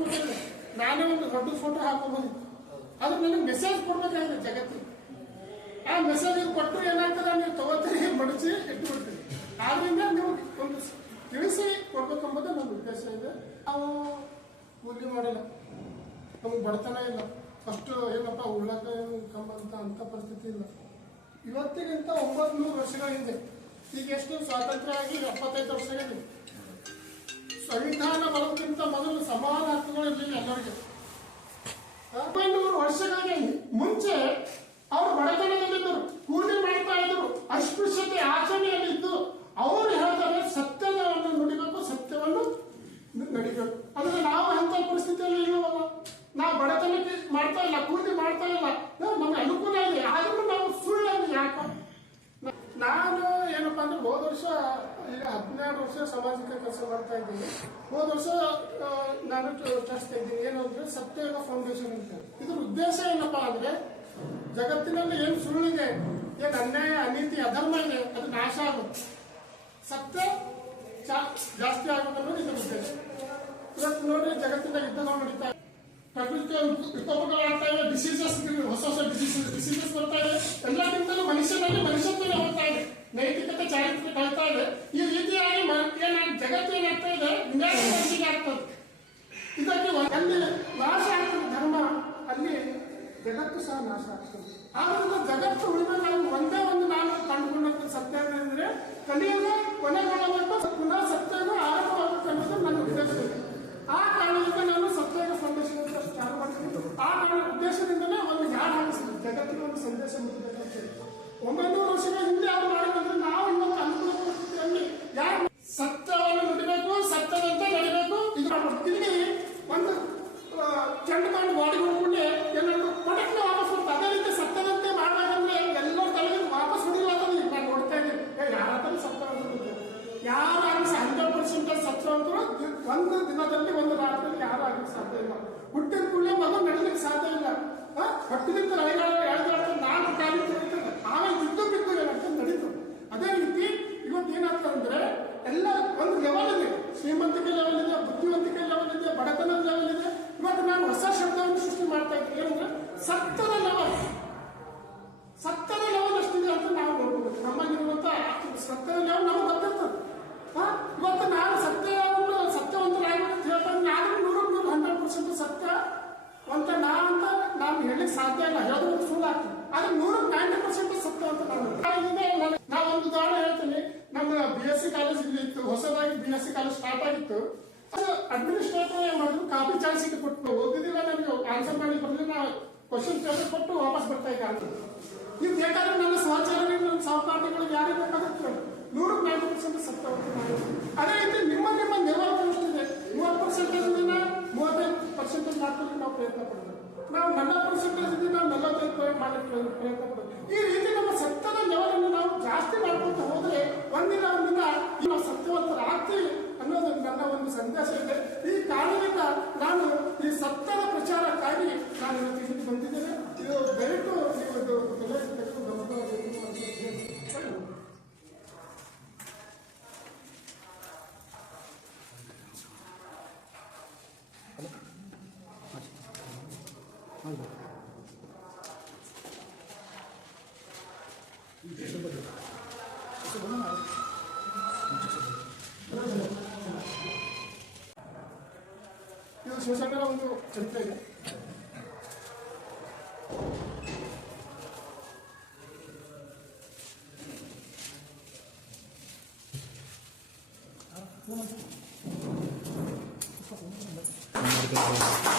Photo ಇದೆ, ನಾನೇ ಒಂದು ದೊಡ್ಡ ಫೋಟೋ ಹಾಕೋಬಹುದು. ಅದು ನನಗೆ ಮೆಸೇಜ್ ಕೊಡ್ಬೇಕಾಗಿದೆ ಜಗತ್ತಿಗೆ. ಆ ಮೆಸೇಜ್ ಕೊಟ್ಟು ಏನಾಗ್ತದೆ, ನೀವು ತಗೋತೀರಿ, ಮಡಚಿ ಇಟ್ಬಿಡ್ತೀರಿ. ಆದ್ರಿಂದ ನೀವು ಒಂದು ತಿಳಿಸಿ ಕೊಡ್ಬೇಕೆಂಬುದು ನನ್ನ ಉದ್ದೇಶ ಇದೆ. ನಾವು ಕೂಲಿ ಮಾಡಲ್ಲ, ನಮ್ಗೆ ಬಡತನ ಇಲ್ಲ. ಫಸ್ಟ್ ಏನಪ್ಪ ಉಳ್ಳಕ ಕಂಬಂತ ಅಂತ ಪರಿಸ್ಥಿತಿ ಇಲ್ಲ. ಇವತ್ತಿಗಿಂತ 900 ವರ್ಷಗಳ ಹಿಂದೆ, ಈಗ ಎಷ್ಟು ಸ್ವಾತಂತ್ರ್ಯ ಆಗಿ 75 ವರ್ಷಗಳಿದೆ. ಸಂವಿಧಾನ ಬರೋದಕ್ಕಿಂತ ಮೊದಲು ಸಮಾನ ಹಕ್ಕುಗಳು ಇರಲಿಲ್ಲ ಎಲ್ಲರಿಗೆ. 900 ವರ್ಷಗಳಿಗೆ ಮುಂಚೆ ಅವರು ಬಡತನದಲ್ಲಿದ್ದರು, ಕೂಲಿ ಮಾಡ್ತಾ ಇದ್ದರು, ಅಸ್ಪೃಶ್ಯತೆ ಆಚರಣೆಯಲ್ಲಿದ್ದು ಅವರು ಹೇಳ್ತಾರೆ ಸತ್ಯವನ್ನು ನುಡಿಬೇಕು, ಸತ್ಯವನ್ನು ನಡಿಬೇಕು. ಅಂದ್ರೆ ನಾವು ಅಂತ ಪರಿಸ್ಥಿತಿಯಲ್ಲಿ ಇರುವಲ್ಲ. ನಾವು ಬಡತನಕ್ಕೆ ಮಾಡ್ತಾ ಇಲ್ಲ, ಕೂಲಿ ಮಾಡ್ತಾ ಇಲ್ಲ, ನಮ್ಗೆ ಅನುಕೂಲ ಇದೆ, ಆದ್ರೂ ನಾವು ಸುಳ್ಳನ್ನು ಯಾಕ. ನಾನು ಏನಪ್ಪಾ ಅಂದ್ರೆ ಹೋದ ವರ್ಷ ಈಗ 12 ವರ್ಷ ಸಾಮಾಜಿಕ ಕೆಲಸ ಮಾಡ್ತಾ ಇದ್ದೀನಿ. ಹೋದ ವರ್ಷ ನಾನು ಟ್ರಸ್ಟ್ ಇದ್ದೀನಿ, ಏನು ಅಂದ್ರೆ ಸತ್ಯಯುಗ ಫೌಂಡೇಶನ್ ಅಂತ. ಇದ್ರ ಉದ್ದೇಶ ಏನಪ್ಪಾ ಅಂದ್ರೆ ಜಗತ್ತಿನಲ್ಲಿ ಏನು ಸುಳ್ಳಿದೆ, ಏನು ಅನ್ಯಾಯ, ಅನೀತಿ, ಅಧರ್ಮ ಇದೆ, ಅದು ನಾಶ ಆಗುತ್ತೆ, ಸತ್ಯ ಜಾಸ್ತಿ ಆಗುತ್ತೆ ಅನ್ನೋದು ಇದರ ಉದ್ದೇಶ. ಇವತ್ತು ನೋಡಿ ಜಗತ್ತಿನ ಯುದ್ಧಗಳು ನಡೀತಾ ಇದೆ, ಪ್ರಕೃತಿ ವಿಕೋಪಗಳಾಗ್ತಾ ಇದೆ, ಡಿಸೀಸಸ್, ಹೊಸ ಹೊಸ ಡಿಸೀಸಸ್ ಬರ್ತಾ ಇದೆ. ಎಲ್ಲಕ್ಕಿಂತಲೂ ಮನುಷ್ಯನಲ್ಲಿ ಮನುಷ್ಯತ್ವನೇ ಹೋಗ್ತಾ ಇದೆ, ನೈತಿಕತೆ ಚಾರಿತ್ರ್ಯ ಕಳ್ತಾ ಇದೆ. ಈ ರೀತಿಯಾಗಿ ಜಗತ್ತು ಏನಾಗ್ತಾ ಇದೆ, ವಿನಾಶಿಗೆ ಆಗ್ತದೆ. ಇದಕ್ಕೆ ಅಲ್ಲಿ ನಾಶ ಆಗ್ತದೆ ಧರ್ಮ, ಅಲ್ಲಿ ಜಗತ್ತು ಸಹ ನಾಶ ಆಗ್ತದೆ. ಆದ್ರಿಂದ ಜಗತ್ತು ಉಳಿಬೇಕಾದ್ರೆ ಒಂದೇ ಒಂದು ನಾನು ಕಂಡುಕೊಂಡಂತ ಸತ್ಯ ಏನಂದ್ರೆ ಕಲಿಯುಗ ಕೊನೆಗೊಳ್ಳಬೇಕು, ಪುನಃ ಸತ್ಯನ ಆರಂಭವಾಗಬೇಕು ಅನ್ನೋದು ನನ್ನ ಉದ್ದೇಶ ಇದೆ. ಆ ಕಾರಣದಿಂದ ನಾನು ಸತ್ಯಯುಗ ಫೌಂಡೇಶನ್ ಅಂತ ಚಾಲು ಮಾಡ್ತೀನಿ. ಆ ಕಾರಣ ಉದ್ದೇಶದಿಂದಲೇ ಒಂದು ಯಾರು ಹಾಕಿಸ್ತೀನಿ, ಜಗತ್ತಿಗೆ ಒಂದು ಸಂದೇಶ ಮುಟ್ಟಬೇಕಂತ ಹೇಳಿ. 900 ವರ್ಷಗಳ ಹಿಂದೆ ಯಾರು ಮಾಡಿದ್ರೆ ನಾವು ಇವತ್ತು ಅನುಕೂಲ ಪರಿಸ್ಥಿತಿಯಲ್ಲಿ ಯಾರು ಸತ್ಯವನ್ನು ನುಡಿಬೇಕು, ಸತ್ಯದಂತೆ ನಡಿಬೇಕು. ಇಲ್ಲಿ ಒಂದು ಚೆಂಡು ಕಾಂಡು ಬಾಡಿ ಹೋಗ್ಬಿಟ್ಟೆ ಏನಾದ್ರು ಪಟಕ್ನ ವಾಪಸ್ ಬರ್ತದೆ. ಅದೇ ರೀತಿ ಸತ್ಯದಂತೆ ಮಾಡಬೇಕಂದ್ರೆ ಎಲ್ಲರ ತಲೆಗೆ ವಾಪಸ್ ಹೊಡಿಲಾಗ್ತದೆ. ನಾನು ನೋಡ್ತಾ ಇದ್ದೀನಿ, ಯಾರಾದ್ರೂ ಸತ್ಯವಂತರು, ಯಾರು ಆಗಿ 100% ಸತ್ಯವಂತರು ಒಂದು ದಿನದಲ್ಲಿ ಒಂದು ರಾತ್ರಿಯಲ್ಲಿ ಯಾರು ಆಗಲಿಕ್ಕೆ ಸಾಧ್ಯ ಇಲ್ಲ. ಹುಟ್ಟಿದ ಕೂಡಲೇ ಮಗು ನಡಲಿಕ್ಕೆ ಸಾಧ್ಯ ಇಲ್ಲ. ಹೊಟ್ಟಿನಿಂದ ಎಳೆದಾಡ್ತಾರೆ, ನಾನು ಕಾಲಿ ತಿರುಗ್ತದೆ, ಆಮೇಲೆ ಬಿದ್ದು ಬಿದ್ದು ಏನಾಗ್ತದೆ ನಡೀತದೆ. ಅದೇ ರೀತಿ ಇವತ್ತು ಏನಾಗ್ತದೆ ಅಂದ್ರೆ ಎಲ್ಲ ಒಂದು ಲೆವೆಲ್ ಇದೆ, ಶ್ರೀಮಂತಿಕೆ ಲೆವೆಲ್ ಇದೆ, ಬುದ್ಧಿವಂತಿಕೆ ಲೆವೆಲ್ ಇದೆ, ಬಡತನದ ಲೆವೆಲ್ ಇದೆ. ಇವತ್ತು ನಾನು ಹೊಸ ಶಬ್ದವನ್ನು ಸೃಷ್ಟಿ ಮಾಡ್ತಾ ಇದ್ದೀನಿ, ಏನಂದ್ರೆ ಸತ್ಯದ ಲೆವೆಲ್. ಸತ್ಯದ ಲೆವೆಲ್ ಎಷ್ಟಿದೆ ಅಂತ ನಾವು ನೋಡ್ಬೋದು. ನಮ್ಮಲ್ಲಿರುವಂತ ಸತ್ಯದ ಲೆವೆಲ್ ನಮಗೆ ಗೊತ್ತಿರ್ತದೆ. ಇವತ್ತು ನಾನು ಸತ್ಯವಂತರಾಗಿ ಅಂತ ಹೇಳ್ತಾರೆ, ನಾನು 100% ಸತ್ಯವಂತ ಅಂತ ನಾನು ಹೇಳಲಿಕ್ಕೆ ಸಾಧ್ಯ ಇಲ್ಲ, ಹೇಳೋದಕ್ಕೆ ಸುಳ್ಳು ಆಗ್ತದೆ. ಆದ್ರೆ 90% ಸತ್ಯವಂತ ನಾವು ಒಂದು ಉದಾಹರಣೆ ಹೇಳ್ತೀನಿ. ನಮ್ಮ BSc ಕಾಲೇಜ್ ಇಲ್ಲಿ ಇತ್ತು, ಹೊಸದಾಗಿ BSc ಕಾಲೇಜ್ ಸ್ಟಾರ್ಟ್ ಆಗಿತ್ತು. ಅಡ್ಮಿನಿಸ್ಟ್ರೇಟರ್ ಏನ್ ಮಾಡಿದ್ರು, ಕಾಪಿ ಚಾನ್ಸ್ ಕೊಟ್ಟು ಓದಿದಿಲ್ಲ, ನನಗೆ ಆನ್ಸರ್ ಮಾಡಿ ಬರಲಿಲ್ಲ, ನಾವು ಕ್ವಶನ್ ಪೇಪರ್ ಕೊಟ್ಟು ವಾಪಸ್ ಬರ್ತಾ ಇದ್ದೆ ಆನ್ಸರ್. ನೀವು ಬೇಕಾದ್ರೆ ನನ್ನ ಸಹಚಾರಿಗಳು, ನನ್ನ ಸಹಪಾಠಿಗಳಿಗೆ ಯಾರೇ ಬೇಕಾಗುತ್ತೆ 100% ಸತ್ಯವಂತ. ಅದೇ ರೀತಿ ನಿಮ್ಮ ನಿರ್ವಹಣೆ ಎಷ್ಟಿದೆ, 30% 35% ಹಾಕಲಿಕ್ಕೆ ನಾವು ಪ್ರಯತ್ನ ಪಡ್ತೇವೆ. ನಾವು 40% ನಾವು 45 ಮಾಡಲಿಕ್ಕೆ ಪ್ರಯತ್ನ ಪಡ್ತೇವೆ. ಈ ರೀತಿ ನಮ್ಮ ಸತ್ಯದ ಲೆವೆಲನ್ನು ನಾವು ಜಾಸ್ತಿ ಮಾಡ್ಕೊತ ಹೋದ್ರೆ ಒಂದಿನ ನಾವು ಸತ್ಯವಂತರಾಗ್ತೀವಿ ಅನ್ನೋದು ನನ್ನ ಒಂದು ಸಂದೇಶ ಇದೆ. ಈ ಕಾರಣದಿಂದ ನಾನು ಈ ಸತ್ಯದ ಪ್ರಚಾರಕ್ಕಾಗಿ ನಾನು ಇವತ್ತು ಬಂದಿದ್ದೇನೆ. ಇದು ದಯವಿಟ್ಟು ನೀವು ತೆಗೆದು ಗಮನಿಸಬೇಕು. ಇದು ಶಿವಶಂಕರ ಒಂದು ಚರಿತ್ರೆ ಇದೆ. Gracias.